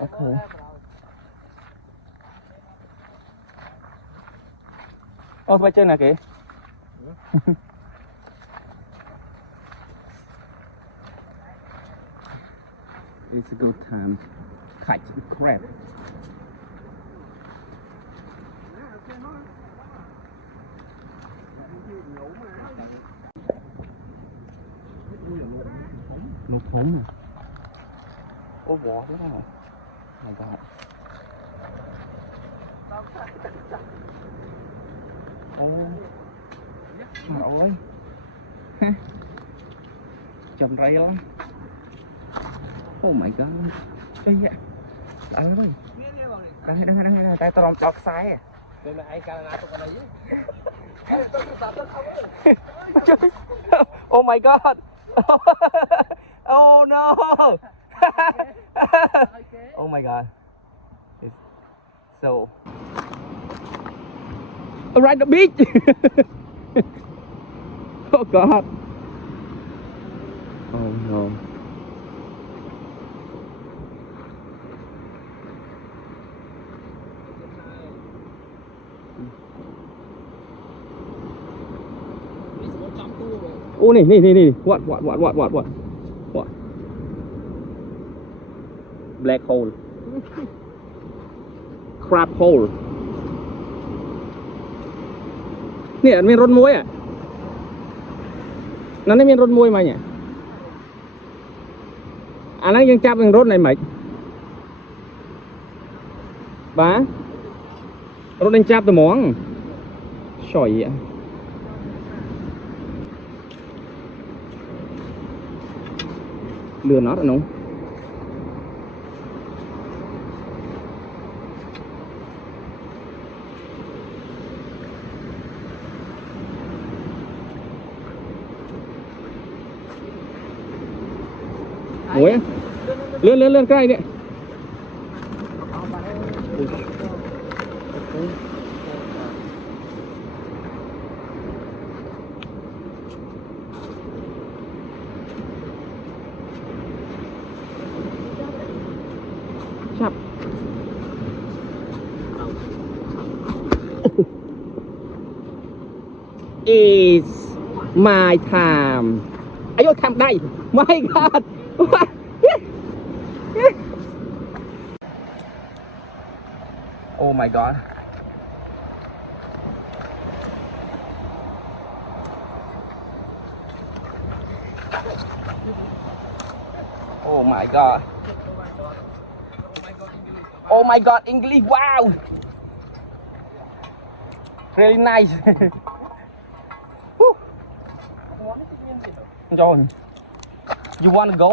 Okay. Ô, phải chơi nè kìa. It's a good time to catch crab. Nó thúng. Ô, bò thế nào? My God. Ô, trời ơi. Chầm ray lắm. Oh my God. Trời ạ. Đã lắm ơi. Đang tay tao đọc sai à. Đây là ai cao nào trong đây chứ. Oh my God. Oh no. Oh my God. It's so right the beach. Oh God. Oh no. Ô này. What? Black hole. Crab hole. Nè,มันมีรถมวยอ่ะนั่นไม่มีรถมวยมาเนี่ยอันนั้นยังจับยังรถไหนไหมบ้ารถยังจับตัวหมองช่อยอ่ะเรือน็อตอ่ะน้องโอ้ยเลื่อนใกล้เนี่ยชับIt's my time อายุทำได้ไม่ขาดOh my God. Oh my God. Oh my God, English. Wow. Really nice. Rồi. You want to go?